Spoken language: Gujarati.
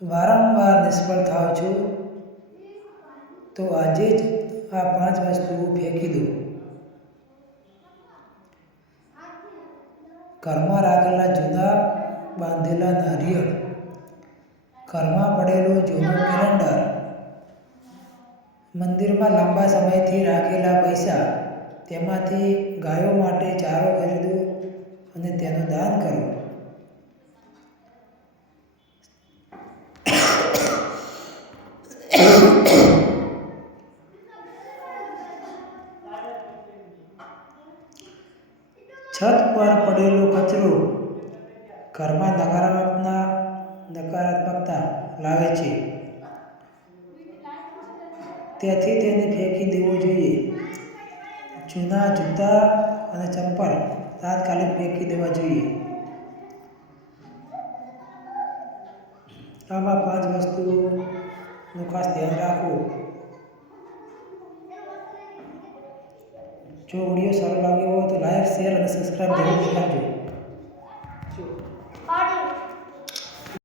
વારંવાર નિષ્ફળ થાવ છો, તો આજે જ આ પાંચ વસ્તુઓ ફેંકી દો. ઘરમાં રાખેલા જુદા બાંધેલા નારિયેળ ઘરમાં પડેલો જૂનો કેલેન્ડર, મંદિરમાં લાંબા સમયથી રાખેલા પૈસા, તેમાંથી ગાયો માટે ચારો ખરીદો છત પર પડેલો કચરો ઘરમાં નકારાત્મકતા નકારાત્મકતા લાવે છે. તેથી તેને ફેંકી દેવો જોઈએ. જૂના જૂતા અને ચંપલ તાત્કાલિક ફેંકી દેવા જોઈએ. આમાં પાંચ વસ્તુઓનું ખાસ ધ્યાન રાખવું. જો વીડિયો સારો લાગ્યો હોય તો લાઈક શેર અને સબસ્ક્રાઈબ જરૂર કરજો.